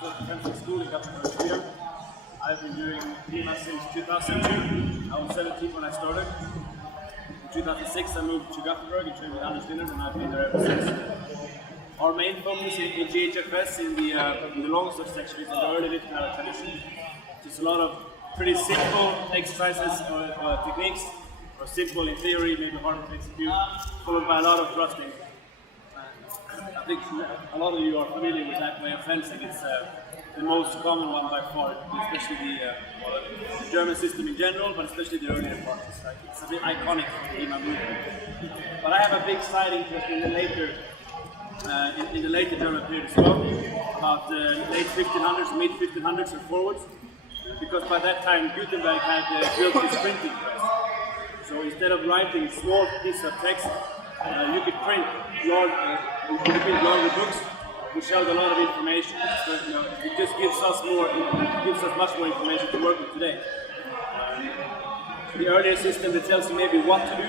fencing school in Gothenburg here. I've been doing FIMA since 2002. I was 17 when I started. In 2006 I moved to Gothenburg and trained with Anders Linnard, and I've been there ever since. Our main focus in GHFS in the long sword section is in the early lifting tradition. Just a lot of pretty simple exercises or techniques, or simple in theory, maybe hard to execute, followed by a lot of thrusting. I think a lot of you are familiar with that way of fencing. It's the most common one by far, especially the German system in general, but especially the earlier parts. It's a bit iconic in my movement. But I have a big side interest in the later German period as well, about the late 1500s, mid 1500s and forwards, because by that time Gutenberg had built his printing press. So instead of writing small pieces of text, you could print longer books, which held a lot of information. So, it just gives us much more information to work with today. The earlier system that tells you maybe what to do,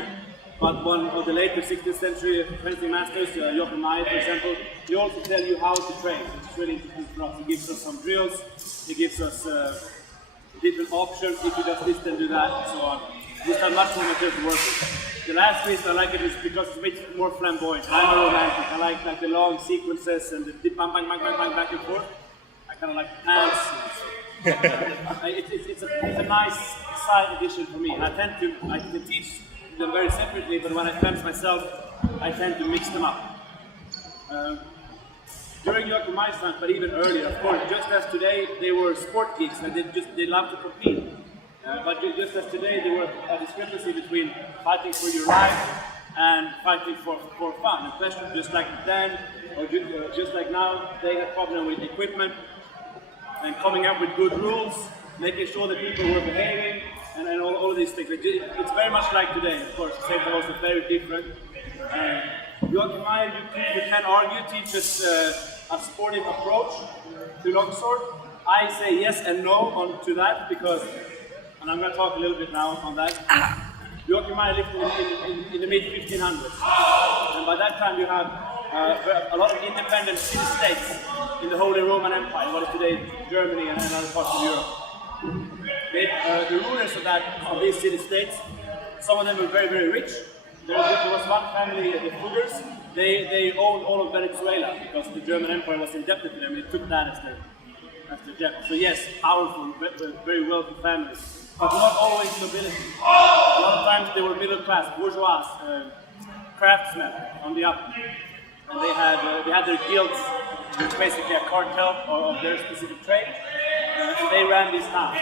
but one of the later 16th century fencing masters, Joachim Meyer for example, he also tell you how to train, which is really interesting for us. He gives us some drills, he gives us different options, if you just this then do that, and so on. We just have much more material to work with. The last reason I like it is because it's a bit more flamboyant. I'm a romantic. I like the long sequences and the bang, bang, bang, bang, bang, back and forth. I kind of like the pants. It's a nice side addition for me. I can teach them very separately, but when I fence myself, I tend to mix them up. During Joachim Meyer's time, but even earlier, of course, just as today, they were sport geeks and they loved to compete. But just as today, there was a discrepancy between fighting for your life and fighting for fun. The question, just like then, or just like now, they had problem with equipment and coming up with good rules, making sure that people were behaving, and all of these things. It's very much like today, of course. Same thing also very different. Joachim Meyer, you can argue, teaches a sportive approach to longsword. I say yes and no to that because. And I'm going to talk a little bit now on that. Joachim Meyer lived in the mid-1500s. And by that time you have a lot of independent city-states in the Holy Roman Empire, what is today Germany and other parts of Europe. The rulers of these city-states, some of them were very, very rich. There was one family, the Fuggers, they owned all of Venezuela because the German Empire was indebted to them. They took that as their debt. So yes, powerful, very wealthy families. But not always nobility. A lot of times they were middle class, bourgeois, craftsmen on the up. And they had their guilds, which was basically a cartel of their specific trade, and they ran these towns.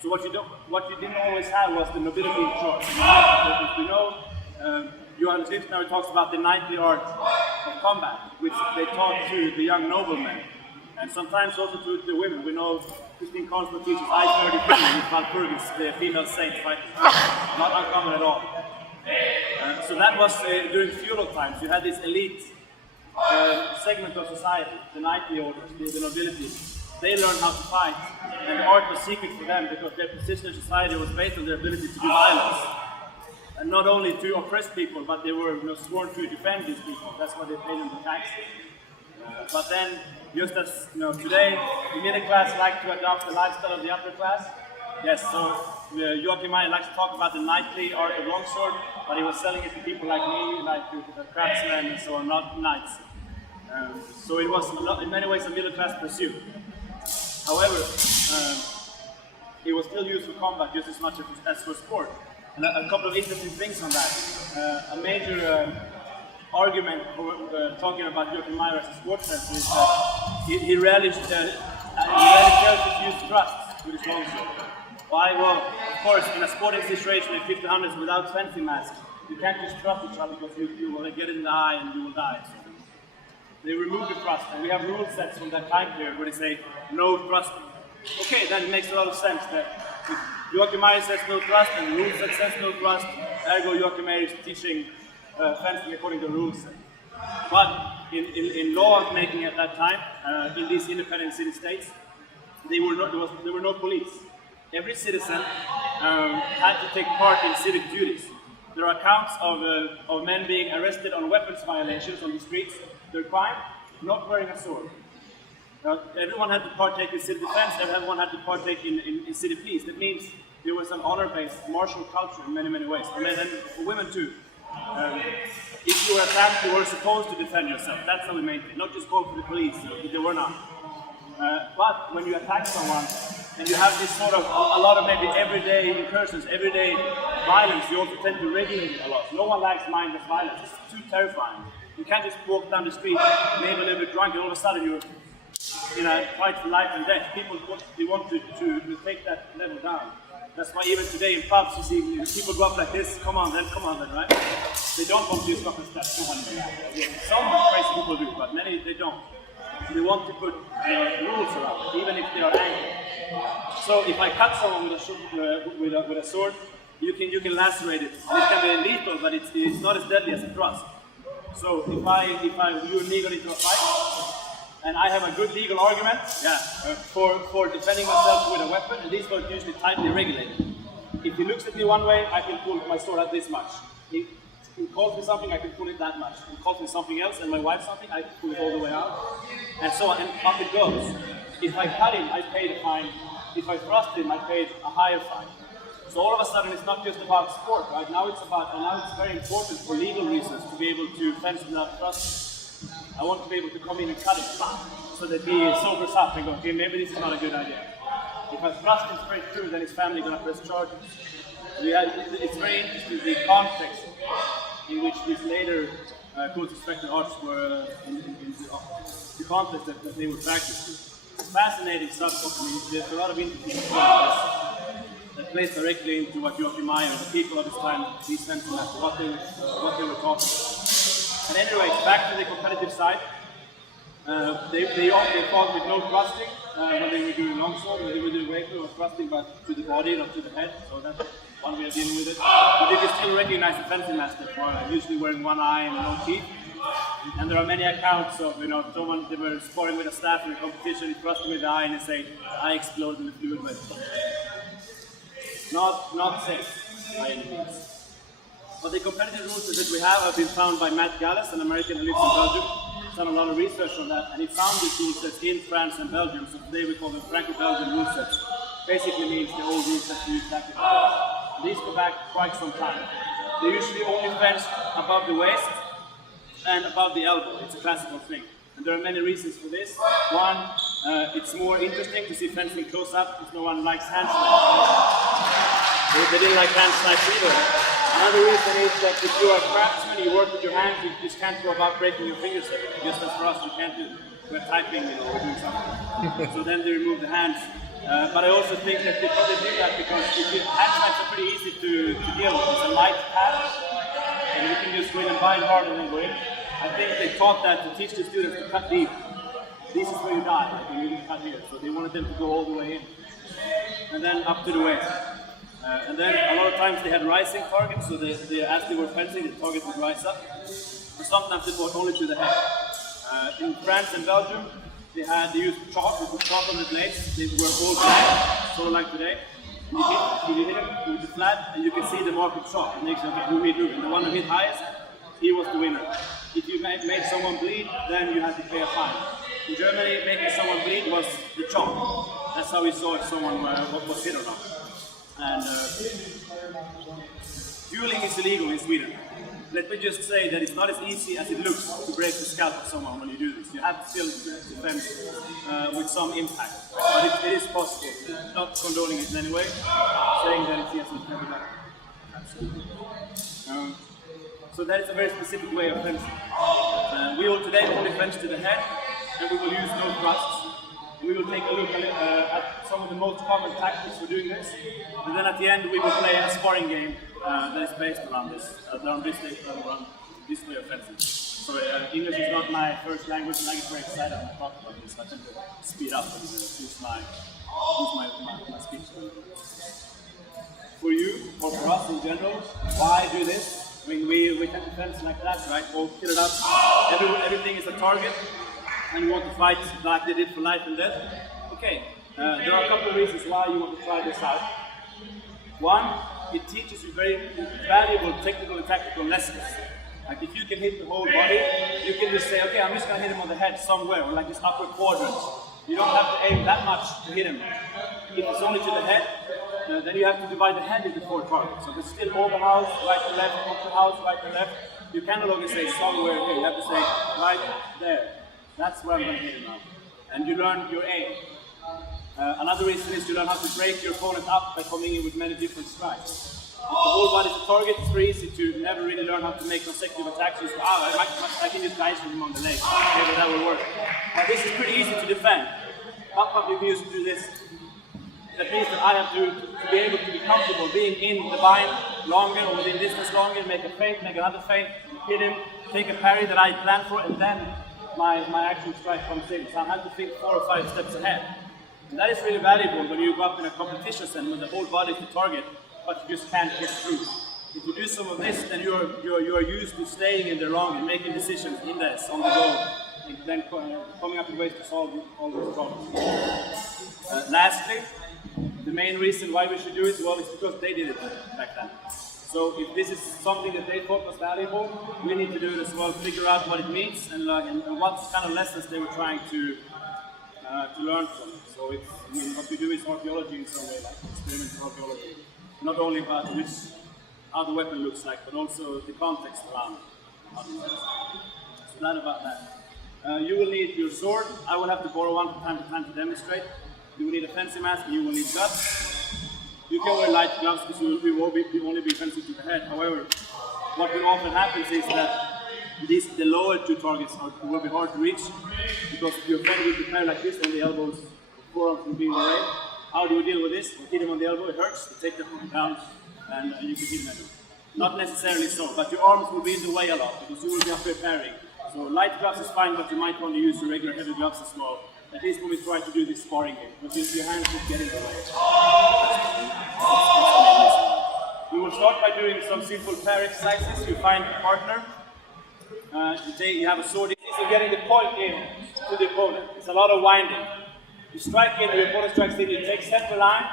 So what you didn't always have was the nobility in short. If you know, Johannes Lippner talks about the knightly art of combat, which they taught to the young noblemen. And sometimes also to the women. We know Christine Karlsson teaches I-30 with Valpurgis, the female saint fighting. Not uncommon at all. So that was during feudal times. You had this elite segment of society, the knightly orders, the nobility. They learned how to fight, and the art was secret for them because their position in society was based on their ability to do violence. And not only to oppress people, but they were sworn to defend these people. That's why they paid them the tax. But then, just as today, the middle class like to adopt the lifestyle of the upper class. Yes, so Joachim Meyer likes to talk about the knightly art of longsword, but he was selling it to people like me, like craftsmen and so on, not knights. So it was in many ways a middle class pursuit. However, it was still used for combat just as much as for sport. And a couple of interesting things on that. A major argument for talking about Joachim Meyer as a sports fencer is that he rarely cares to use thrust with his longsword. Why? Well, of course, in a sporting situation in 1500s without fencing masks, you can't just thrust each other because you will get it in the eye and you will die. So they remove the thrust, and we have rule sets from that time period where they say no thrusting. Okay, then it makes a lot of sense that if Joachim Meyer says no thrust and the rule set says no thrust, ergo Joachim Meyer is teaching fencing according to the rules. But in law making at that time, in these independent city-states, there were no police. Every citizen had to take part in civic duties. There are accounts of men being arrested on weapons violations on the streets. Their crime, not wearing a sword. Everyone had to partake in city defense, everyone had to partake in city police. That means there was an honor-based martial culture in many, many ways. And then for women too. If you were attacked, you were supposed to defend yourself. That's how we made it. Not just go for the police, they were not. But when you attack someone, and you have this sort of, a lot of maybe everyday incursions, everyday violence, you also tend to regulate it a lot. No one likes mindless violence. It's too terrifying. You can't just walk down the street, maybe a little bit drunk, and all of a sudden you're in a fight for life and death. People want to take that level down. That's why even today in pubs you see people go up like this, come on then, right? They don't want to stop and step 200 yards. Some crazy people do, but many they don't. They want to put rules around it, even if they are angry. So if I cut someone with a sword, you can lacerate it. It can be lethal, but it's not as deadly as a thrust. So if you're legal into a fight, and I have a good legal argument for defending myself with a weapon, and these are usually tightly regulated. If he looks at me one way, I can pull my sword out this much. He calls me something, I can pull it that much. He calls me something else, and my wife something, I can pull it all the way out. And so on, and up it goes. If I cut him, I paid a fine. If I thrust him, I paid a higher fine. So all of a sudden, it's not just about sport, right? Now it's very important for legal reasons to be able to fence without thrusting. I want to be able to come in and cut it so that he sobers up and go, okay, maybe this is not a good idea. If I thrust him straight through, then his family is going to press charges. It's very interesting the context in which these later court-inspected arts were in the context that they were practiced. Fascinating subject. I mean, there's a lot of interesting stuff that plays directly into what Joachim Meyer and the people of his time, these fencing masters, what they were talking about. And anyway, back to the competitive side. They often fought with no thrusting when they were doing longsword, when they were doing rapier or thrusting, but to the body, not to the head. So that's one way of dealing with it. But you can still recognize the fencing master for usually wearing one eye and no teeth. And there are many accounts of someone they were sparring with a staff in a competition, he thrust him with the eye and they say, "I exploded in the fluid bed." Not safe by any means. But the competitive rules that we have been found by Matt Gallas, an American who lives in Belgium. He's done a lot of research on that, and he found these rule sets in France and Belgium. So today we call them Franco-Belgian rule sets. Basically means the old rule sets we use back in the past. These go back quite some time. They're usually only fenced above the waist and above the elbow. It's a classical thing. And there are many reasons for this. One, it's more interesting to see fencing close up because no one likes hand snipes. They didn't like hand snipes either. Another reason is that if you are a craftsman, you work with your hands, you just can't go about breaking your fingers. Just as for us, you can't do it. We're typing or doing something. So then they remove the hands. But I also think that they probably did that because hand snipes are pretty easy to deal with. It's a light pad, and you can just go in and bind hard and then go in. I think they taught that to teach the students to cut deep. This is where you die, like when you cut here. So they wanted them to go all the way in. And then up to the waist. And then a lot of times they had rising targets, so as they were fencing, the target would rise up. But sometimes it was only to the head. In France and Belgium, they used chalk, with chalk on the blades. They were all black, sort of like today. And you hit them with the flat, and you can see the mark of chalk. It makes who hit who. And the one who hit highest, he was the winner. If you made someone bleed, then you had to pay a fine. In Germany, making someone bleed was the chalk. That's how we saw if someone was hit or not. And dueling is illegal in Sweden. Let me just say that it's not as easy as it looks to break the scalp of someone when you do this. You have to still defend with some impact. But it is possible. Not condoning it in any way, saying that it's yes, it can be done. Absolutely. So that is a very specific way of fencing. We will today only fence to the head, and we will use no thrusts. We will take a look at some of the most common tactics for doing this, and then at the end we will play a sparring game that is based around this, around this way of fencing. Sorry, English is not my first language, and I get very excited when I talk about this, so I tend to speed up and use my speech. For you, or for us in general, why do this? I mean, we tend to fence like that, right? All kill it up. Everything is a target, and you want to fight like they did for life and death. Okay, there are a couple of reasons why you want to try this out. One, it teaches you very valuable technical and tactical lessons. Like if you can hit the whole body, you can just say, okay, I'm just going to hit him on the head somewhere, or like this upper quadrant. you don't have to aim that much to hit him. If it's only to the head, then you have to divide the head into 4 targets. So if it's still over house, right to left, up to house, right to left, you cannot only say somewhere here, you have to say right there. That's where I'm going to hit him now. And you learn your aim. Another reason is you learn how to break your opponent up by coming in with many different strikes. If the whole body is a target, it's very easy to never really learn how to make consecutive attacks. Just, I can just dice with him on the leg. Maybe that will work. But this is pretty easy to defend. Up, you can use to do this. That means that I have to be able to be comfortable being in the bind longer or within distance longer, make a feint, make another feint, hit him, take a parry that I plan for, and then my actual strike comes in. So I have to think 4 or 5 steps ahead. And that is really valuable when you go up in a competition setting when the whole body is the target, but you just can't get through. If you do some of this, then you are used to staying in there long and making decisions in this, on the go, and then coming up with ways to solve all those problems. Lastly, the main reason why we should do it, well, is because they did it back then. So if this is something that they thought was valuable, we need to do it as well, figure out what it means and what kind of lessons they were trying to learn from it. So it's, what we do is archaeology in some way, like experimental archaeology. Not only about how the weapon looks like, but also the context around how it looks like. So that about that. You will need your sword. I will have to borrow one from time to time to demonstrate. You will need a fencing mask and you will need gloves. You can wear light gloves because you will only be offensive to the head. However, what will often happen is that the lower 2 targets will be hard to reach because if you offend with the parry like this and the elbows, the forearms will be in the way. How do you deal with this? You hit him on the elbow, it hurts, you take the foot down and you can hit him again. Not necessarily so, but your arms will be in the way a lot because you will be up there parrying. So light gloves is fine, but you might want to use your regular heavy gloves as well. At least when we try to do this sparring game, because your hands will get in the way. We will start by doing some simple parry exercises. You find a partner. You have a sword. You're getting the point in to the opponent. It's a lot of winding. You strike in, your opponent strikes in, you take center line,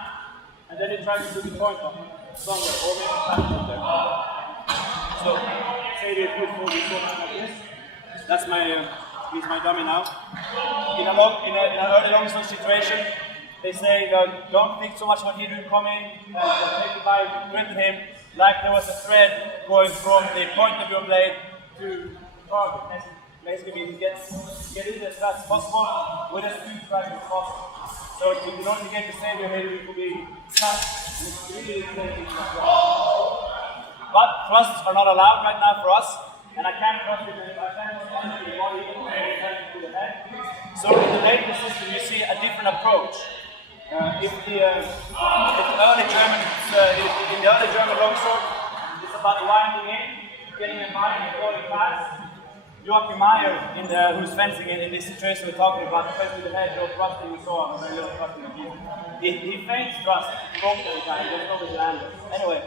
and then you try to put the point on somewhere, or maybe from there. So, say that you hold your sword like this. That's he's my dummy now. In an early long sword situation, they say, don't think so much about him coming, take the bite, threaten him, like there was a thread going from the point of your blade to the target. Basically, get in as fast as possible with as few strikes as possible. So if you don't get the same, your head will be cut, and it's really taking But thrusts are not allowed right now for us, and I can't thrust it, I can't thrust it to the body, or to the head. So in the Lappone system, you see a different approach. If the early German longsword, it's about winding in, getting a bind and going fast. Joachim Meyer, who's fencing in this situation we're talking about, fencing the head, no thrusting and so on, very little thrusting of you. He feints thrust, broke the guy, he doesn't know his land. Anyway,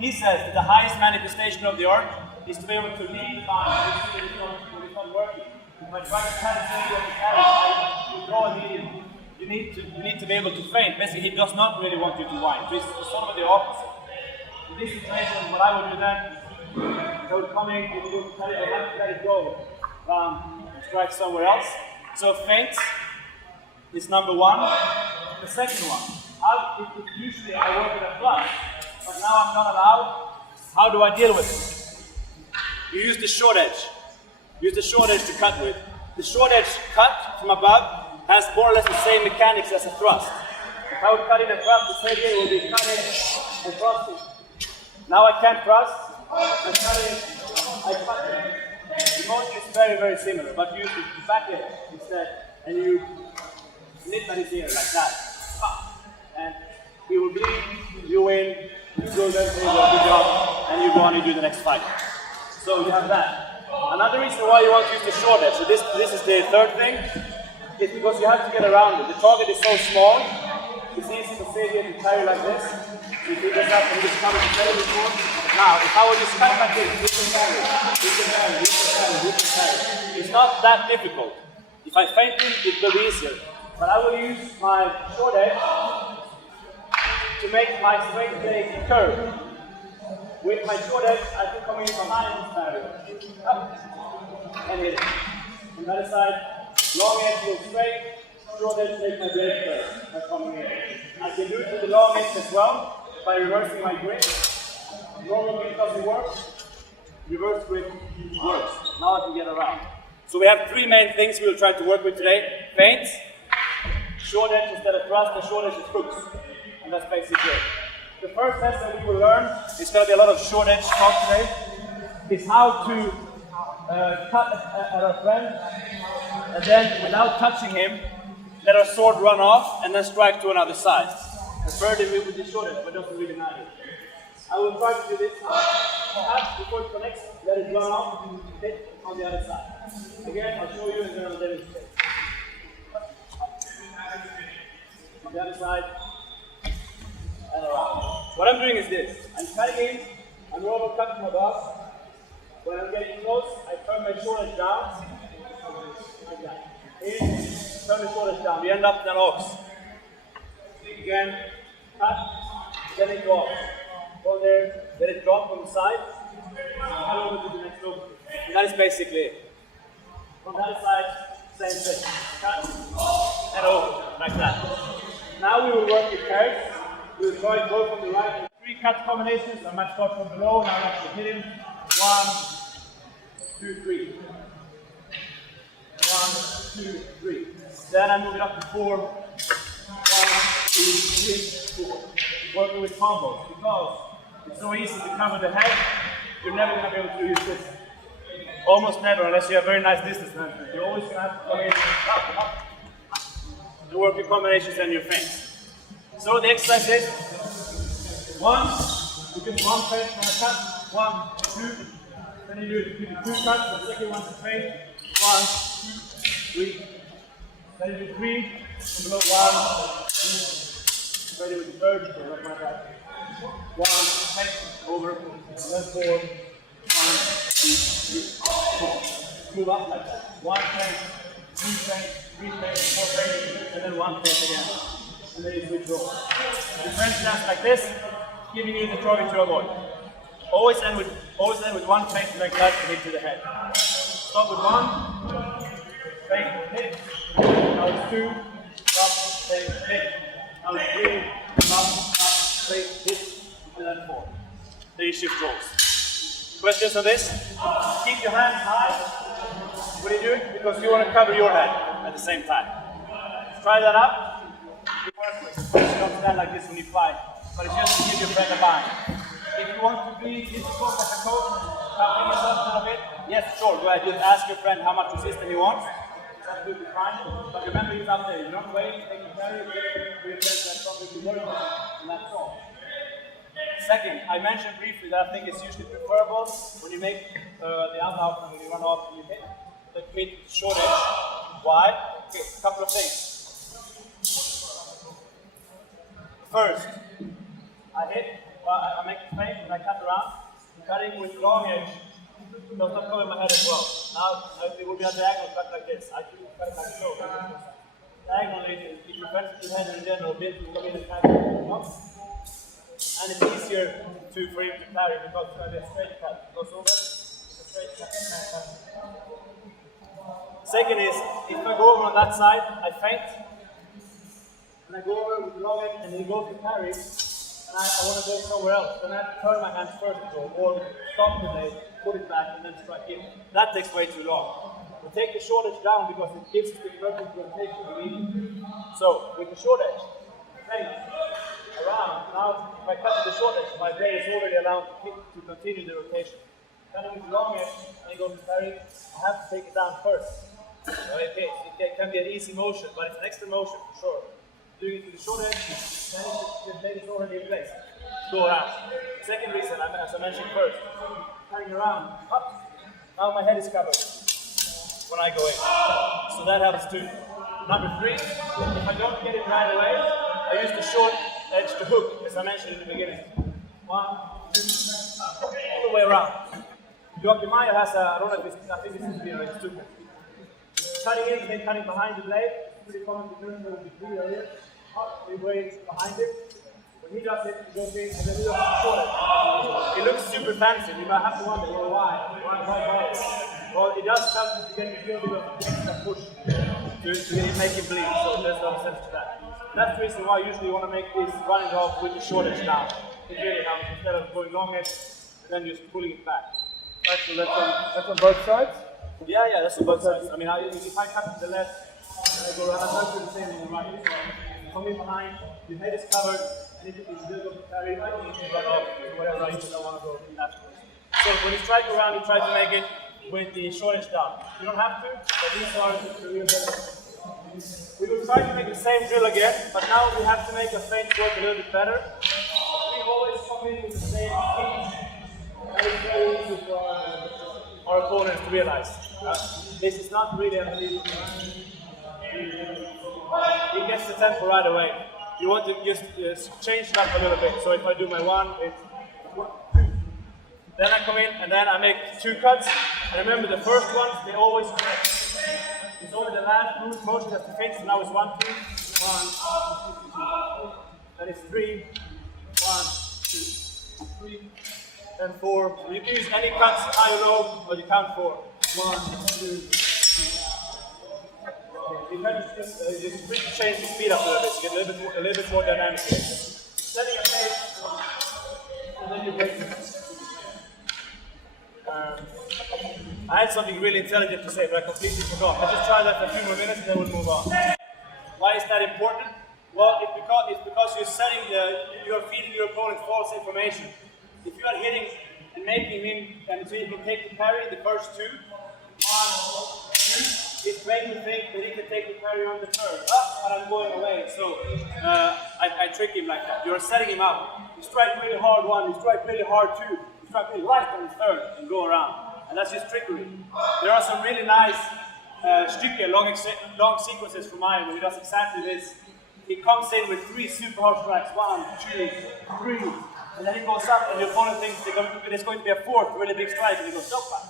he says that the highest manifestation of the art is to be able to lead the bind when it's not working. If I try to cut it on the carriage, you draw immediately. You need to be able to feint. Basically, he does not really want you to wind. So it's sort of the opposite. In this situation, what I would do then, I would come in, you would let it go, and strike somewhere else. So feint is number 1. The second one, usually I work with a flush, but now I'm not allowed. How do I deal with it? You use the short edge. Use the short edge to cut with. The short edge cut from above has more or less the same mechanics as a thrust. If I would cut in a thrust, the same way will be cutting and thrusting. Now I can't thrust. I cut it. The motion is very, very similar, but you use the back edge instead, and you nip at his ear like that. And he will bleed, you win, you go there, you do a good job, and you go on and do the next fight. So you have that. Another reason why you want to use the short edge, so this is the third thing, is because you have to get around it. The target is so small, it's easy to sit here and carry like this. You do this up and just come and play before. Now, if I would just cut like this, this can carry, this can carry, this can carry, this can carry. It's not that difficult. If I feint it, it will be easier. But I will use my short edge to make my straight blade curve. With my short edge, I can come in behind this barrier, up, and hit it. On the other side, long edge goes straight, short edge, take my blade first by coming in. I can do it with the long edge as well by reversing my grip. Normal grip doesn't work. Reverse grip works. Now I can get around. So we have three main things we will try to work with today. Feints, short edge instead of thrust, and short edge is hooks. And that's basically it. The first lesson we will learn, it's going to be a lot of short edge talk today, is how to cut at our friend, and then without touching him, let our sword run off, and then strike to another side. Preferably with the short edge, but it doesn't really matter. I will try to do this. Perhaps before it connects, let it run off and hit on the other side. Again, I'll show you and then I'll demonstrate. On the other side, and around. What I'm doing is this. I'm cutting in, I'm over cutting my boss. When I'm getting close, I turn my shoulders down. Like that. In, turn the shoulders down. We end up in an ox. Again, cut, then it drops. Go there, let it drop from the side, and head over to the next loop. And that is basically it. From the other side, same thing. Cut, and over, like that. Now we will work with pairs. We will try both from the right and three cut combinations. I might start from below, now I have to hit him. 1, 2, 3. 1, 2, 3. Then I move it up to 4. 1, 2, 3, 4. Working with combos because it's so easy to cover the head. You're never going to be able to use this. Almost never, unless you have very nice distance management. You're always going to have to come in up. And work with combinations and your feints. So the exercise is 1, you do 1 feint and a cut. 1, 2. Then you do 2 cuts. The second one's a feint. 1, 2, 3. Then you do 3. And below 1, 2. Ready with the third. So like that. 1, feint over. And then 4. 1, 2, 3, 4. Move up like that. 1 feint, 2 feint, 3 feint, 4 feint, and then 1 feint again. And then you switch roll. The French dance like this, giving you the trophy to avoid. Always end with 1 feint like that to hit to the head. Start with 1, feint, hit. Now it's 2, up, feint, hit. Now it's 3, up, feint, hit, and then 4. Then you shift rolls. Questions on this? Keep your hands high. What do you do? Because you want to cover your head at the same time. Try that up. You don't stand like this when you fly, but it's just to give your friend a bind. If you want to be difficult as a coach, covering yourself a little bit, yes, sure, go ahead. Just ask your friend how much resistance he wants. It's absolutely fine. But remember, he's up there. You don't wait, take a carry, give your friend that something to work on, and that's all. Second, I mentioned briefly that I think it's usually preferable when you make the arm out and when you run off and you hit the mid short edge. Why? Okay, a couple of things. First, I hit, I make a feint and I cut around. Cutting with long edge does not cover my head as well. Now it will be a diagonal cut like this. I should cut it like so. Diagonally, if you press the head in general, then you come in and cut it up. And it's easier for him to carry because it's going to be a straight cut. Goes over, a straight cut. Second is, if I go over on that side, I feint. And I go over with the long edge and he goes to carry. And I want to go somewhere else. Then I have to turn my hands first to go, or stop the blade, put it back, and then strike in. That takes way too long. We take the short edge down because it gives us the perfect rotation we need. So, with the short edge, feint. Around. Now, if I cut to the short edge, my blade is already allowed to continue the rotation. Cutting with the long edge, and it goes to carry, I have to take it down first. So it can be an easy motion, but it's an extra motion for sure. Doing it to the short edge, then the blade is already in place. Go around. Second reason, as I mentioned first, carrying around, up. Now my head is covered when I go in. So that helps too. Number 3, if I don't get it right away, I use the short edge to hook, as I mentioned in the beginning. 1, 2, all the way around. Joachim Meyer has a, I don't know if it's, I think this is really stupid. Cutting in, then cutting behind the blade. Pretty common to do it with the 3 earlier. Up, we way behind it. When he does it, he goes in, and then he does the short edge. It looks super fancy. You might have to wonder, why? Well, it does help to get the feel of the extra push. make it bleed. So there's no sense to that. That's the reason why usually you want to make this running off with the short edge down. It really helps instead of going long edge and then just pulling it back. Right, so that's on both sides? Yeah, that's on both sides. I mean, if I cut to the left, I go around, I do the same on the right. So come in behind, your head is covered, and if it's difficult to carry, you can run off to whatever I don't want to go afterwards. So when you try to go around, you try to make it with the short edge down. You don't have to, but these are the real benefits. We will try to make the same drill again, but now we have to make a feint work a little bit better. We always come in with the same feint. That is very easy for our opponents to realize. This is not really unbelievable. He gets the tempo right away. You want to just change it up a little bit. So if I do my one, it's 1, 2. Then I come in and then I make 2 cuts. And remember the first ones, they always correct. It's only the last motion that's the feint. So now it's 1, 2, 1. Then it's 3, 1, 2, 3. And 4. You can use any cuts, high or low, but you count 4. 1, 2, 3. You can just change the speed up a little bit to get a little bit more dynamic. Setting a pace, and then you break it. I had something really intelligent to say, but I completely forgot. I just try that for a few more minutes, and then we'll move on. Why is that important? Well, it's because you're feeding your opponent false information. If you are hitting and making him, and so you can take the parry, the first 2, 1, 2, it's making him think that he can take the parry on the third. But I'm going away. So I trick him like that. You're setting him up. You strike really hard 1, you strike really hard 2, you strike really light on the third, and go around. And that's just trickery. There are some really nice long sequences from Iron where he does exactly this. He comes in with 3 super hard strikes. 1, 2, 3. And then he goes up, and the opponent thinks there's going to be a 4th really big strike, and he goes, stop back.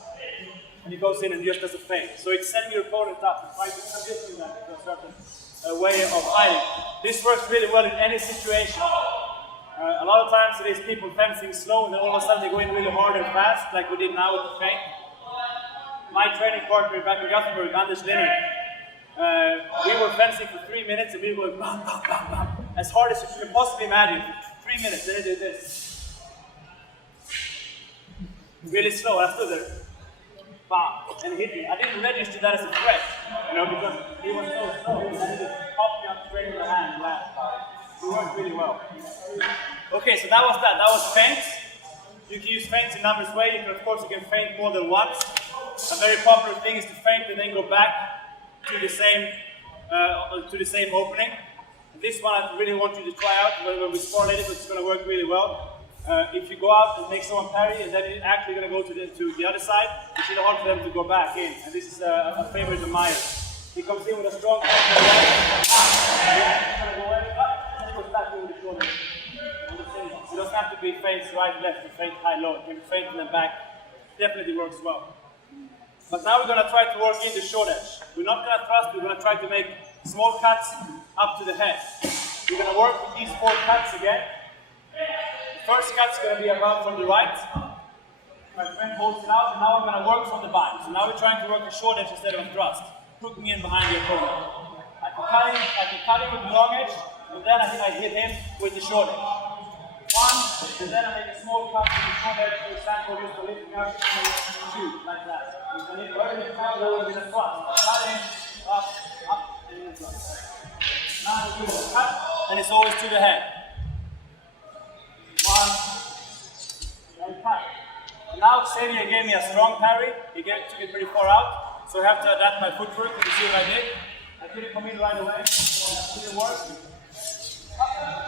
And he goes in and just does a feint. So it's setting your opponent up and trying to condition them to a certain way of fighting. This works really well in any situation. A lot of times it is people fencing slow, and then all of a sudden they go in really hard and fast, like we did now with the feint. My training partner back in Gothenburg, Anders Linner, we were fencing for 3 minutes, and we were bam, bam, bam, bam, as hard as you can possibly imagine. 3 minutes, then I did this. Really slow, I stood there. Bam, and hit me. I didn't register that as a threat, because he was so slow. He just popped me up straight in the hand and laughed. It worked really well. Okay, so that was that. That was feints. You can use feints in numerous ways. Of course, you can feint more than once. A very popular thing is to feint and then go back to the same opening. This one I really want you to try out when we spar later, but it's going to work really well. If you go out and make someone parry, and then you're actually going to go to the other side, it's really hard for them to go back in. And this is a favorite of mine. He comes in with a strong punch on the right, and he goes back over the shoulder. It doesn't have to be feints right, left, and feint high, low. It can be feint in the back. Definitely works well. But now we're going to try to work in the short edge. We're not going to thrust, we're going to try to make small cuts up to the head. We're going to work with these 4 cuts again. The first cut's going to be about from the right. My friend holds it out, and now we're going to work from the back. So now we're trying to work a short edge instead of a thrust, hooking in behind the opponent. I can cut him with the long edge, and then I hit him with the short edge. 1, and then I make a small cut with the short edge, for example, just lifting up, 2, like that. You can hit early, lower with a thrust. Cut him, up, and in the thrust. Now we do a cut, and it's always to the head. 1, and cut. And now Xavier gave me a strong parry. He took it pretty far out, so I have to adapt my footwork. You see what I did? I couldn't come in right away. It didn't work.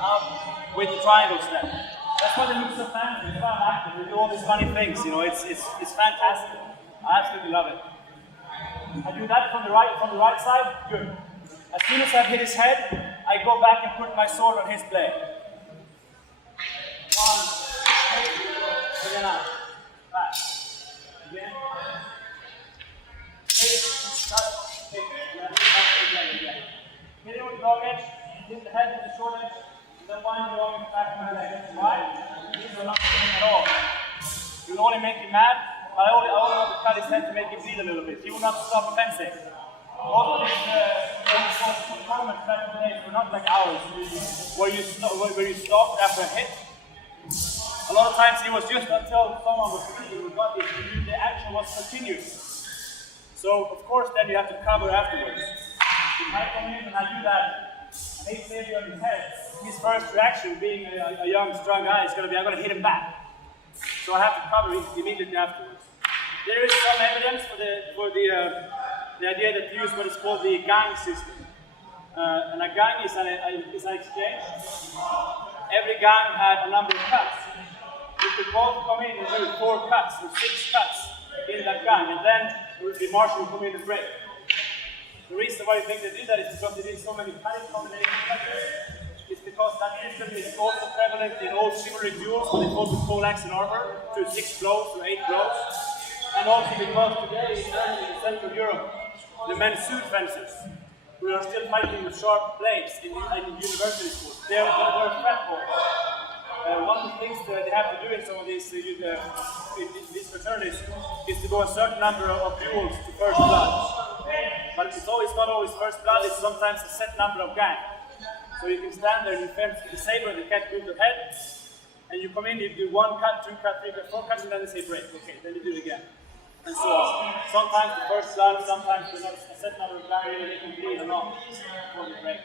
Up with the triangle step. That's why they look so fancy. It's fun active. They do all these funny things. It's fantastic. I absolutely love it. I do that from the right side. Good. As soon as I hit his head, I go back and put my sword on his blade. 1, and then out. Back. Again. Hit, cut, hit. Again. Hit it with the long edge. Hit the head with the short edge, and then wind the long edge back to my leg. Why? These are not sitting at all. You will only make him mad. I only want to cut his head to make him bleed a little bit. He will not stop fencing. Most of his tournaments back in the day were not like ours, where you stopped after a hit. A lot of times it was just until someone was hitting who got it, the action was continuous. So of course then you have to cover afterwards. If I come in and I do that, and he saves on his head, his first reaction, being a young, strong guy, is going to be, I'm going to hit him back. So I have to cover it immediately afterwards. There is some evidence for the idea that you use what is called the gang system. And a gang is an exchange. Every gang had a number of cuts. You could both come in and do 4 cuts or 6 cuts in that gang, and then the marshal would come in and break. The reason why I think they did that is because they did so many cutting combinations. It's because that system is also prevalent in old chivalry duels when they fought with poleaxe and armor, to 6 blows to 8 blows. And also because today, in Central Europe, the men suit fencers, who are still fighting with sharp blades in university schools. They're fat balls. One of the things that they have to do in some of these fraternities is to go a certain number of duels to first blood. But it's not always first blood, it's sometimes a set number of gang. So you can stand there and you fence with the saber and the cat move your head, and you come in, you do 1 cut, 2 cut, 3 cut, 4 cuts, and then they say break. Okay, then you do it again. And so on. Sometimes the first blood, sometimes the next set number of gang, they can bleed or not before they break.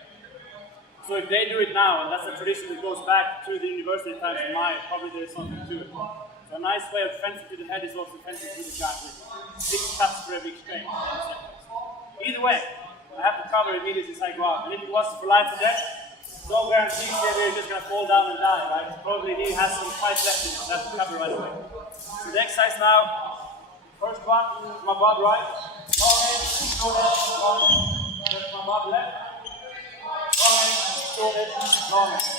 So if they do it now, and that's a tradition that goes back to the university times in Maya, probably there is something to it. So a nice way of fencing to the head is also fencing to the gut with 6 cuts for every exchange. Either way, I have to cover immediately as I go out. And if it was for life or death, no guarantees that they're just going to fall down and die, right? Probably he has some fight left in him, so I have to cover right away. So the exercise now, first one, my bob right, long edge, short edge, long edge. Then my bob left, long edge, short edge, long edge.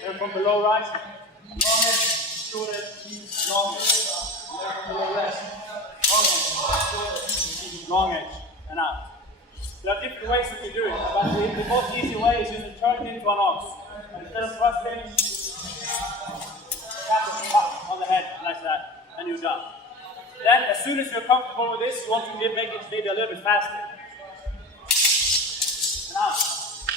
Then from below right, long edge, short edge, long edge. Then from below left, long edge, short edge, long edge, and out. There are different ways you can do it, but the most easy way is just to turn it into an ox. And instead of thrusting, tap it on the head like that, and you're done. Then, as soon as you're comfortable with this, you want to make it maybe a little bit faster. Now,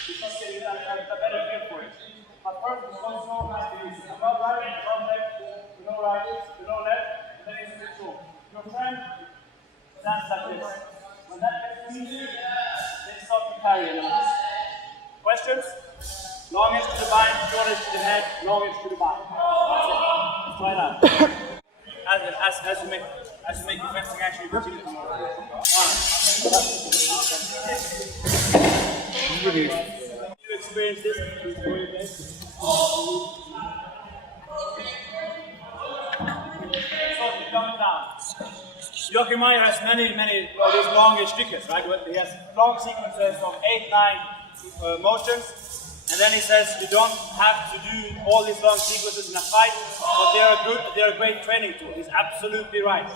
you're just getting a better feel for it. But first, it's going so nice to use it. Above right, above left, below right, below left, and then it's control. Your friend stands like this. When that gets easy, then stop to carry a little bit. Questions? Long edge to the bind, short edge to the head, long edge to the bind. That's it. Let's try that. As you make your fencing actually continue to move. You experience this before your day? So, coming down. Joachim Meyer has many of these long stickers, right? He has long sequences of 8-9 motions, and then he says you don't have to do all these long sequences in a fight, but they're a great training tool. He's absolutely right.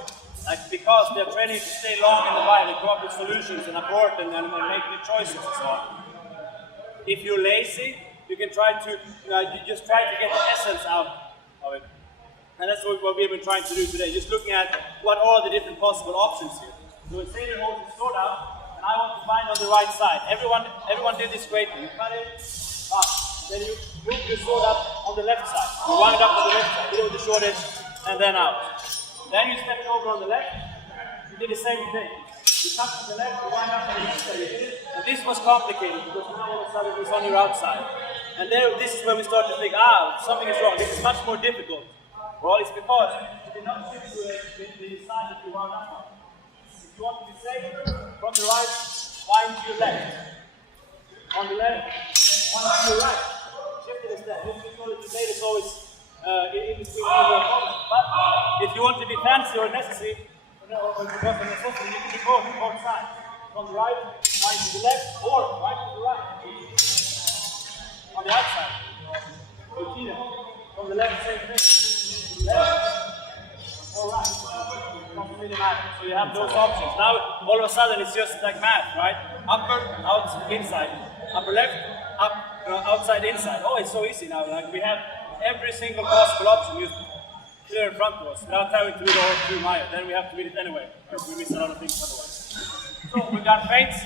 Like, because they're training to stay long in the fight, they come up with solutions and abort and make new choices and so on. If you're lazy, you can try to you just try to get the essence out of it. And that's what we've been trying to do today, just looking at what are the different possible options here. So let's say you hold the sword out, and I want to bind on the right side. Everyone did this greatly. You cut it up, then you move your sword up on the left side. You wind up on the left side, below the short edge, and then out. Then you step it over on the left, you did the same thing. You cut on the left, you wind up on the left side. And this was complicated, because now all of a sudden it's on your outside. And this is where we start to think, something is wrong, this is much more difficult. Well, it's because you did not stick to the side that you wound up on. If you want to be safe, from the right, wind to your left. On the left, wind to your right. Shift it instead. This is what the debate is always in between your opponents. But if you want to be fancy or necessary, or because of necessity, you can do both sides. From the right, wind to the left, or wind to the right. On the outside. From the left, same thing. Left or right. Doesn't really matter. So you have those options. Now all of a sudden it's just like math, right? Upper, out, inside. Upper left, up, outside, inside. Oh, it's so easy now. Like we have every single possible option just clear in front of us without having to read all through Maya. Then we have to read it anyway. We miss a lot of things otherwise. So we've done feints,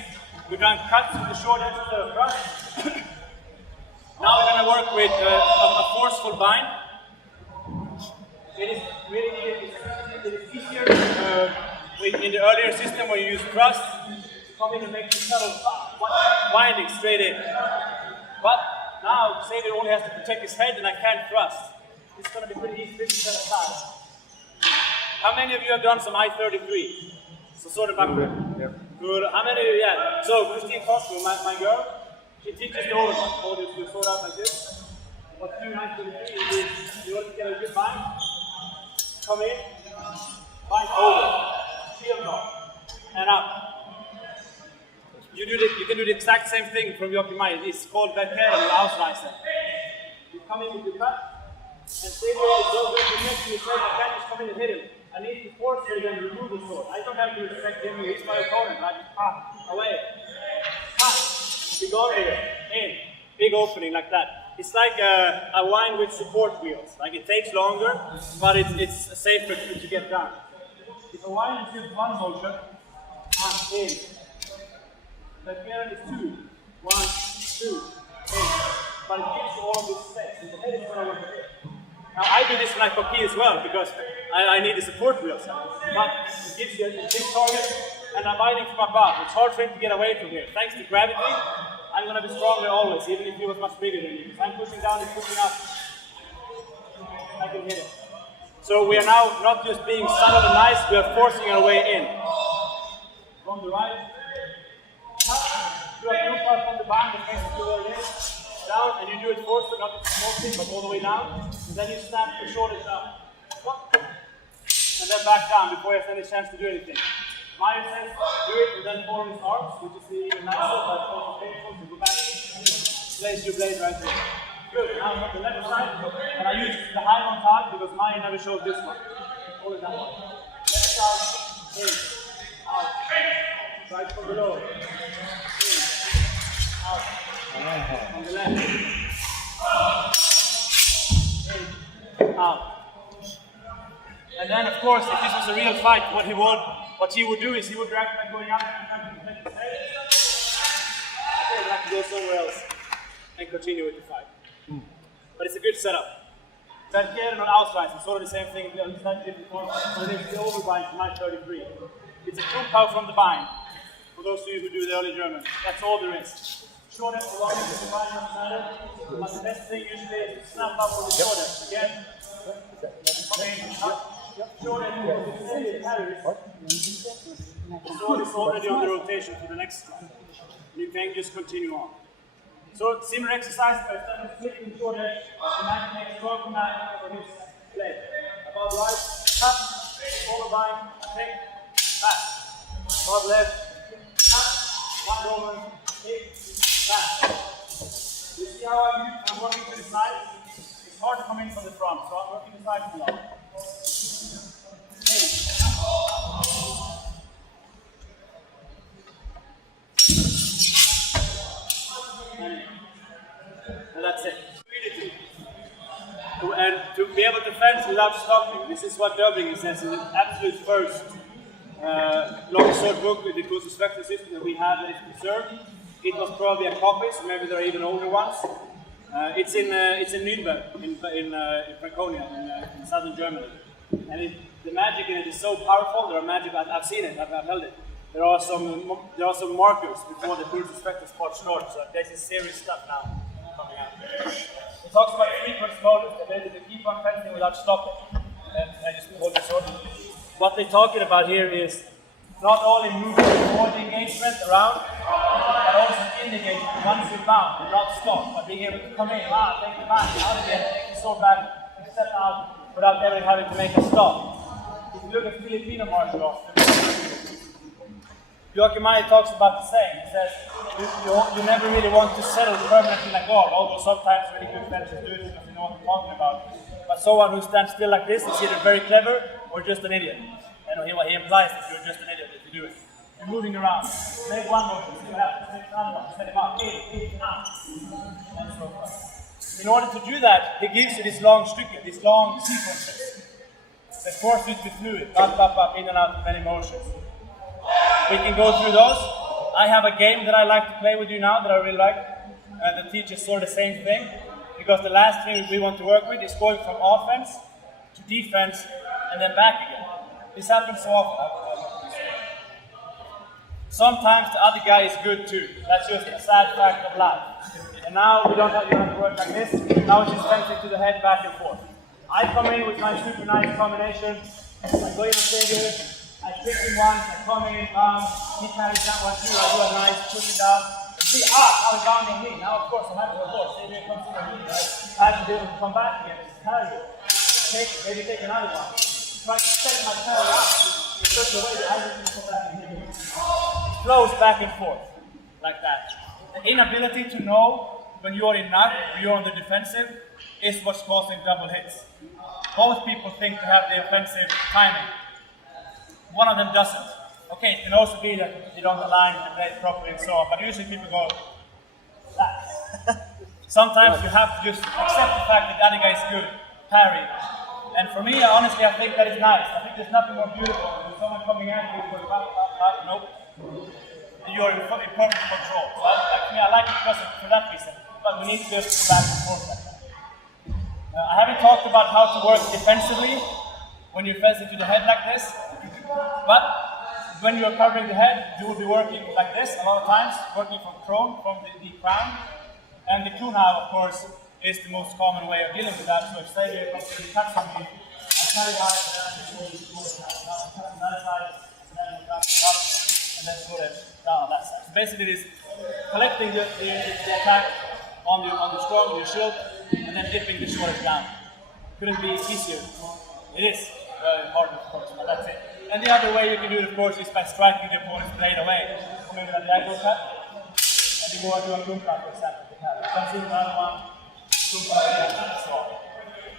We've done cuts with the short edge instead of thrust. Now we're going to work with a forceful bind. It is really easier in the earlier system when you use thrust to come in and make the subtle winding straight in. But now, Xavier only has to protect his head and I can't thrust. It's going to be pretty easy to set aside. How many of you have done some I-33? So sort of backward. Yeah. Good. How many of you? Yeah. So Christine Costco, my girl, she teaches the overlap. Hold your sword out like this. What you do I-33 is you want to get a good bind. Come in, bind over, shield lock, and up. You can do the exact same thing from Yokkimai. It's called Verkehr or Ausreißer. You come in with your cut, and stay there. It's so good. You make your sword. I can't just come in and hit him. I need to force him and remove the sword. I don't have to respect him. He's my opponent. I just away. Be gone with it. In. Big opening like that. It's like a wine with support wheels. Like it takes longer, but it's safer to get done. If a wine is just one motion, in. The parent is 2. 1, 2, in. But it gives you all of this space. And the head is going to work a bit. Now I do this when I compete as well because I need the support wheels. But it gives you a big target and I'm biting from above. It's hard for him to get away from here. Thanks to gravity, I'm going to be stronger always, even if he was much bigger than me. If I'm pushing down, he's pushing up. I can hit it. So we are now not just being subtle and nice, we are forcing our way in. From the right, up, do a group part from the bind, the face is where it is. Down, and you do it forcefully, not just a small thing, but all the way down. And then you snap your shoulders up. And then back down before he has any chance to do anything. Maya says, do it and then form his arms, which is the even nicer, but also painful to go back. Place your blade right there. Good, now on the left side, and I use the high on top because Maya never showed this one. Hold it that one. Left side, in, out. Right from below. In, out. On the left. In, out. And then, of course, if this was a real fight, what he would do is he would drag back going up and protect his head. Okay, we'll have to go somewhere else and continue with the fight. But it's a good setup. Verkehr and Ausreißer, sort of the same thing, slightly different form, but it's the overbind from I-33. It's a Kumpau from the bind, for those of you who do the early German. That's all there is. Shortest, the longest, the bind, but the best thing usually is to snap up on the shortest. Again, the sword is already on the rotation for the next strike. You can just continue on. So similar exercise, but instead of flicking short edge, the man can make a strong command over his blade. Above right, cut, forward bind, kick, back. Above left, cut, one over, kick, back. You see how I'm working to the side? It's hard to come in from the front, so I'm working the side a lot. And that's it. And to be able to fence without stopping, this is what Döbling says in the absolute first long sword book with the closest vector system that we have that is preserved. It was probably a copy, so maybe there are even older ones. It's in Nürnberg, in Franconia, in southern Germany. And the magic in it is so powerful. There are magic. I've seen it. I've held it. There are some markers before the closest vector spot starts. So this is serious stuff now coming out. It talks about frequent motors, the ability to keep on fencing without stopping. And I just hold the sword. What they're talking about here is not only moving before the engagement around, but also in the engagement once you're bound and not stop, but being able to come in, take the back, out again, take the sword back, and step out without ever having to make a stop. If you look at Filipino martial arts, Yokkimai talks about the same. He says you never really want to settle permanently like God, although sometimes really good fencers do it because they know what they're talking about. But someone who stands still like this is either very clever or just an idiot. And he implies that you're just an idiot if you do it. You're moving around. Make one motion, see what happens. Make another one, set him up, in, out, and so forth. In order to do that, he gives you these long stycken, these long sequences that force you to be fluid, up, in and out, many motions. We can go through those. I have a game that I like to play with you now that I really like, that teaches sort of the same thing, because the last thing we want to work with is going from offense to defense and then back again. This happens so often. Sometimes the other guy is good too. That's just a sad fact of life. And now you don't have to work like this. Now it's just fencing to the head, back and forth. I come in with my super nice combination. I go in and stay good. I trick him once, I come in, he carries that one too. I do a nice push it down. See, how he bounding me. Now of course I have to avoid. Say they come to me, right? I have to be able to come back again. Carry it. Maybe take another one. Try to set my carry up in such a way that I can come back and hit him. It flows back and forth, like that. The inability to know when you're in knock or you're on the defensive is what's causing double hits. Both people think they have the offensive timing. One of them doesn't. Okay, it can also be that they don't align the blade properly and so on, but usually people go that. Sometimes you have to just accept the fact that the other guy is good, parry. And for me, honestly, I think that is nice. I think there's nothing more beautiful than someone coming at you with nope. You're in perfect control. So I like it because for that reason. But we need to just go back and forth like that. I haven't talked about how to work defensively when you're fencing to the head like this. But when you're covering the head, you will be working like this a lot of times, working from prone, from the crown. And the kunai, of course, is the most common way of dealing with that. So if say you cut something, I carry high, and then that side, and then up, and then sort of down on that side. So basically it is collecting the attack on the strong, on your shield, and then dipping the shoulders down. Couldn't be easier. It is hard, of course, but that's it. And the other way you can do it, of course, is by striking the opponent's blade away. Coming with a diagonal cut, and you go and do a kumpa, for example. Comes in another one, kumpa again, and so on.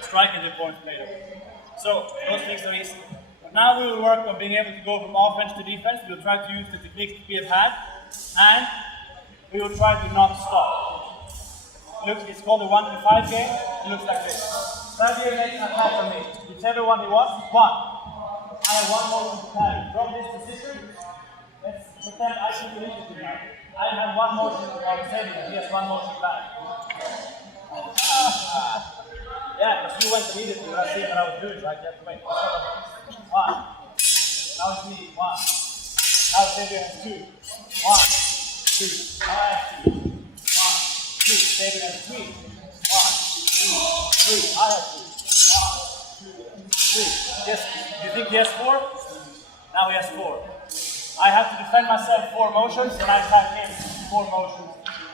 Striking the opponent's blade away. So, those things are easy. But now we will work on being able to go from offense to defense. We will try to use the techniques we have had, and we will try to not stop. It's called the 1 to 5 game. It looks like this. Xavier makes an attack on me. Whichever one he wants, one. I have one motion to carry. From this position, let's pretend I should be initiative now. I have one motion on Xavier, he has one motion back. Yeah, because you went immediately when I see what I was doing, right? You have to wait. One. Now it's me. One. Now Xavier has two. One. Two. Now I have two. One. Two. Xavier has three. One. Two. Three. I have two. One. Two. Yes. You think he has four? Now he has four. I have to defend myself 4 motions, and I attack him 4 motions.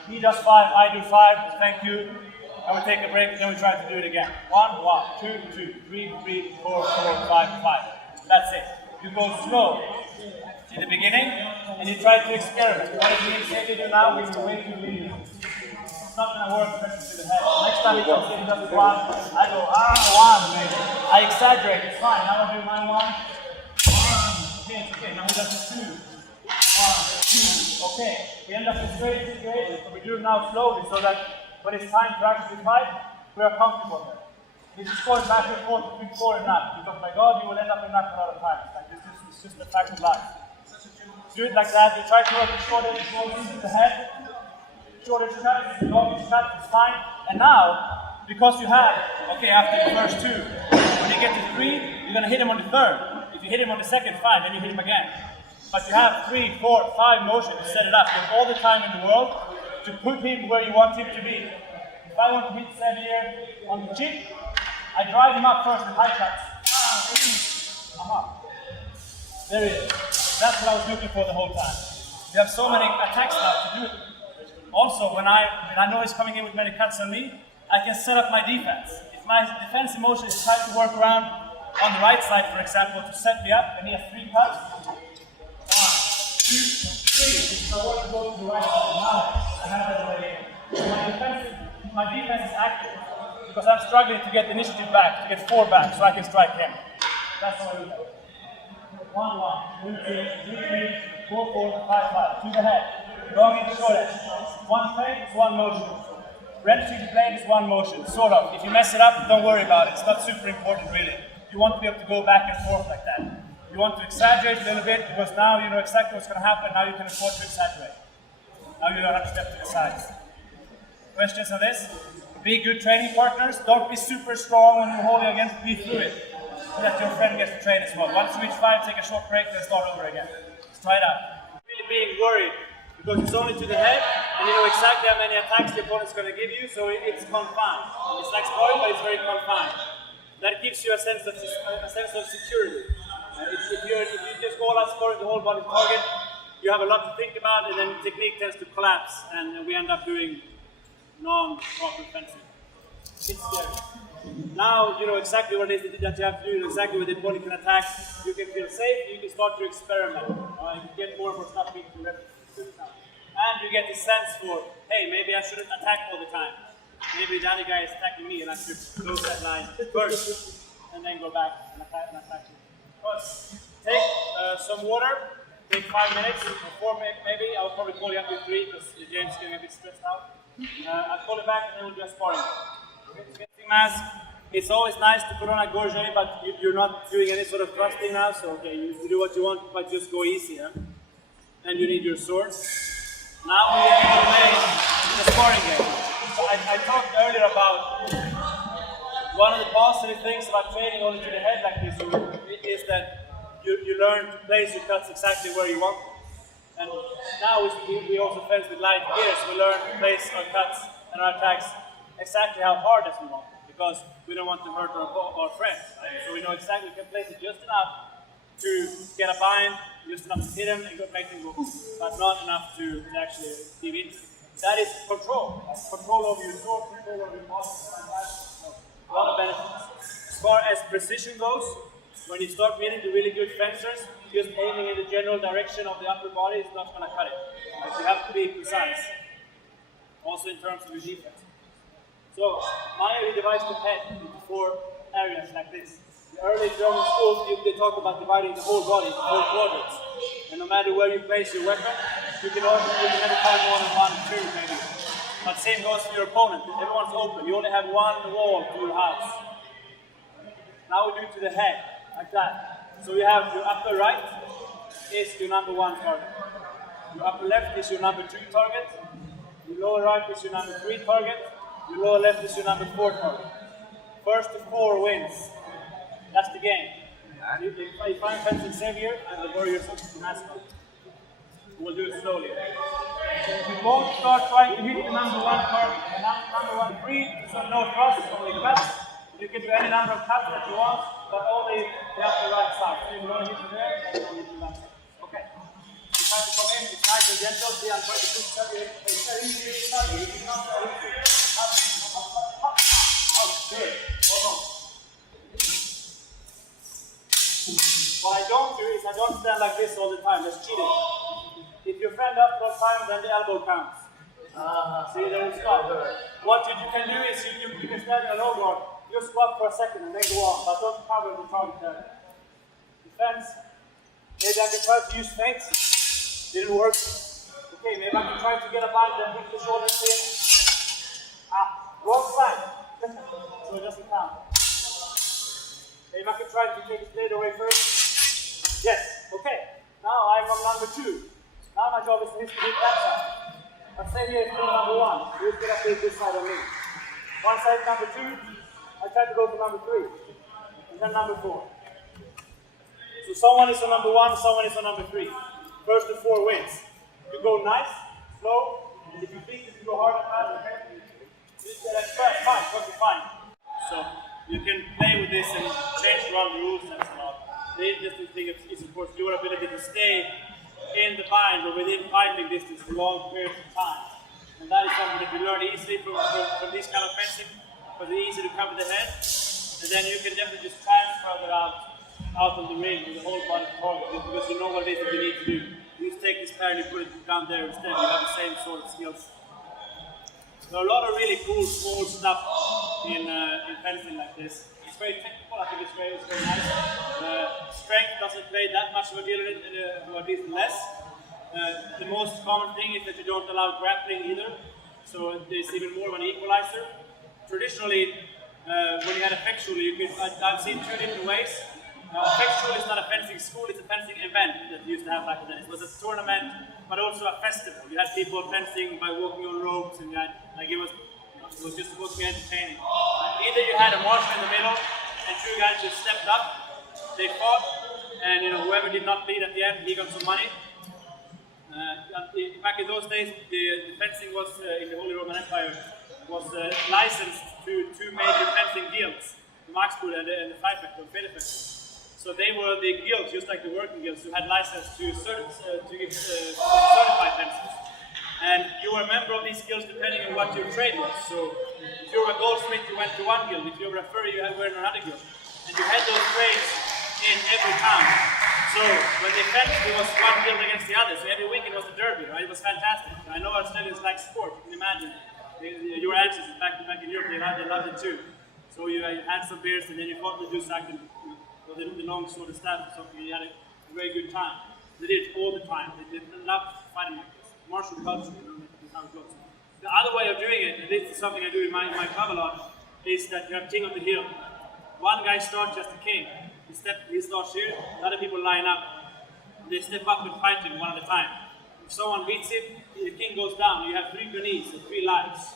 He does 5, I do 5. Thank you. And we take a break, then we try to do it again. 1, 1, 2, 2, 3, 3, 4, 4, 5, 5. That's it. You go slow in the beginning, and you try to experiment. What does me and Xavier do now? We will wait to lead. It's not going to work especially to the head. Next time he comes in, he does 1. I go, 1 maybe. I exaggerate, it's fine. Now I do my 1. Okay, it's okay. Now he does the 2. 1, 2. Okay. We end up in straight situations, but we do it now slowly so that when it's time to actually fight, we are comfortable there. This is going back and forth between 4 and knock, because by God, you will end up in knock a lot of times. Like this is just the fact of life. Do it like that. You try to work the short edge, go into the head. Short edge cut, long edge cut, it's fine. And now, because you have, okay, after the first 2, when you get to 3, you're going to hit him on the 3rd. If you hit him on the 2nd, fine, then you hit him again. But you have 3, 4, 5 motions to set it up. You have all the time in the world to put him where you want him to be. If I want to hit Xavier on the cheek, I drive him up first with high cuts. There he is. That's what I was looking for the whole time. You have so many attacks now to do it. Also, when I know he's coming in with many cuts on me, I can set up my defense. If my defense motion is trying to work around on the right side, for example, to set me up, and he has 3 cuts. 1, 2, 3. If I want to go to the right side, now I have that already. My defense is active because I'm struggling to get the initiative back, to get 4 back, so I can strike him. That's how I do that. 1, 1, 2, 3, 3, 4, 4, 5, 5. To the head. Going into short edge. 1 fake is 1 motion. Red to the blade is 1 motion, sort of. If you mess it up, don't worry about it. It's not super important, really. You want to be able to go back and forth like that. you want to exaggerate a little bit because now you know exactly what's going to happen. Now you can afford to exaggerate. Now you don't have to step to the sides. Questions on this? Be good training partners. Don't be super strong when you're holding against. Be fluid. So that your friend gets to train as well. Once you reach 5, take a short break, then start over again. Let's try it out. Really being worried because it's only to the head and you know exactly how many attacks the opponent's going to give you, so it's confined. It's like sparring, but it's very confined. That gives you a sense of security. If you just go all out scoring the whole body target, you have a lot to think about, and then technique tends to collapse, and we end up doing non-proper fencing. It's scary. Now you know exactly what it is that you have to do, you know exactly where the opponent can attack. You can feel safe, you can start to experiment. You can get more and more stuff into the and you get the sense for, hey, maybe I shouldn't attack all the time. Maybe the other guy is attacking me and I should close that line first and then go back and attack you. First, take some water, take 5 minutes, or 4 maybe. I'll probably call you up to 3 because James is getting a bit stressed out. I'll call you back and then we'll do a sparring. Fencing mask. It's always nice to put on a gorget, but you're not doing any sort of thrusting now, so okay, you do what you want, but just go easy. Huh? And you need your swords. Now we are play the sparring game. So I talked earlier about one of the positive things about training only to the head like this is that you learn to place your cuts exactly where you want them. And now we also fence with light gears. We learn to place our cuts and our attacks exactly how hard as we want them, because we don't want to hurt our friends. Right? So we know exactly we can place it just enough to get a bind, just enough to hit him and make him go, but not enough to actually give in. That is control. Control over your sword, control over your muscles. A lot of benefits. As far as precision goes, when you start meeting the really good fencers, just aiming in the general direction of the upper body is not going to cut it. Right? You have to be precise. Also in terms of your defense. So, I divided the head into 4 areas like this. The early German schools, they talk about dividing the whole body into 4 quadrants. And no matter where you place your weapon, you can never find more than 1, 2 maybe. But same goes for your opponent. Everyone's open. You only have one wall to your house. Now we do it to the head, like that. So you have your upper right is your number 1 target. Your upper left is your number 2 target. Your lower right is your number 3 target. Your lower left is your number 4 target. First to 4 wins. That's the game. If I'm fencing Xavier and the warriors of Damascus, we'll do it slowly. We won't start trying to hit the number 1 target. The number 1 free, so no thrust, only cuts. You can do any number of cuts that you want, but only the upper right side. So you want to hit it there, and you hit the left side. Okay. You try to come in, it's nice and gentle. See, I'm trying to push Xavier. It's very easy, it's not easy. It's not very easy. Oh, good. Hold on. What I don't do is I don't stand like this all the time. That's cheating. If your friend up for time, then the elbow counts. See, there is stop. What you can do is you can stand in a low guard. You squat for a second and then go on, but don't cover the target there. Defense. Maybe I can try to use feints. Didn't work. Okay, maybe I can try to get a bind and put the shoulders in. Wrong side. So it doesn't count. Maybe I can try to take his blade away first. Yes, okay. Now I'm on number 2. Now my job is to hit that side. Let's say here is still number 1. He's going to take this side on me. One side number 2. I try to go for number 3. And then number 4. So someone is on number 1, someone is on number 3. First to 4 wins. You go nice, slow, and if you think you go hard and fast, okay? That's fine, perfectly fine. So you can play with this and change around the rules and stuff. The interesting thing is of course your ability to stay in the bind or within binding distance for long periods of time. And that is something that we learn easily from this kind of fencing, because it's easy to cover the head. And then you can definitely just transfer that out of the ring with the whole body target, because you know what it is that you need to do. You just take this pair and you put it down there instead. You have the same sort of skills. There are a lot of really cool small stuff in fencing like this. It's very technical, I think it's very nice. Strength doesn't play that much of a deal in it, or at least less. The most common thing is that you don't allow grappling either, so there's even more of an equalizer. Traditionally, when you had effectually, I've seen 2 different ways. Festival is not a fencing school, it's a fencing event that we used to have back then. It was a tournament, but also a festival. You had people fencing by walking on ropes, and you had, like it was just supposed to be entertaining. Either you had a marshal in the middle, and two guys just stepped up, they fought, and whoever did not bleed at the end, he got some money. Back in those days, the fencing was in the Holy Roman Empire was licensed to two major fencing guilds, the Maxbud and the Phyll. So they were the guilds, just like the working guilds, who had license to give certified fencers. And you were a member of these guilds depending on what your trade was. So if you were a goldsmith, you went to one guild. If you were a furrier, you were in another guild. And you had those trades in every town. So when they fenced, there was one guild against the other. So every weekend was a derby, right? It was fantastic. I know Australians like sport, you can imagine. Your ancestors back in Europe, they loved it too. So you had some beers, and then you fought the Dusak and the long sword and staff or something, and you had a very good time. They did it all the time. They loved fighting like this. Martial culture, that's how it goes. The other way of doing it, and this is something I do in my club a lot, is that you have king of the hill. One guy starts as the king. He starts here, the other people line up. They step up and fight him one at a time. If someone beats him, the king goes down. You have 3 grenades and 3 lives.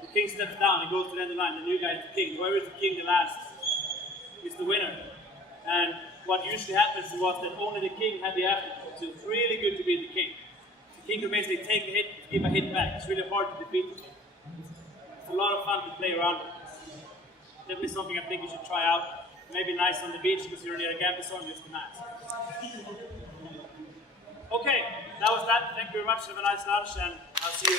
The king steps down, he goes to the end of the line. The new guy is the king. Whoever is the king the last is the winner. And what usually happens was that only the king had the afterthought. So it's really good to be the king. The king can basically take a hit, give a hit back. It's really hard to defeat the king. It's a lot of fun to play around with. Definitely something I think you should try out. Maybe nice on the beach because you're near a campus on just a match. Okay, that was that. Thank you very much. Have a nice lunch, and I'll see you.